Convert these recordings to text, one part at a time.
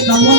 আমি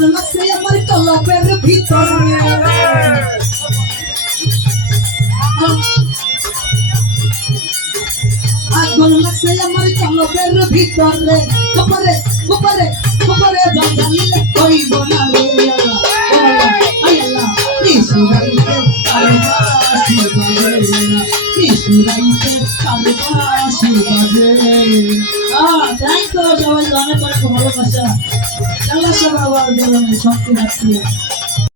এখন লাগছে আমার কলপের ভিতরে আগুন লাগছে আমার কলপের ভিতরে উপরে উপরে উপরে জঙ্গলিলে কইব না রে আল্লাহ আল্লাহ নিশুরাইতে কালবাসি বাজে কালবাসি সবাই অনেক অনেক ভালোবাসা আল্লাহ সবার আবার রাখছি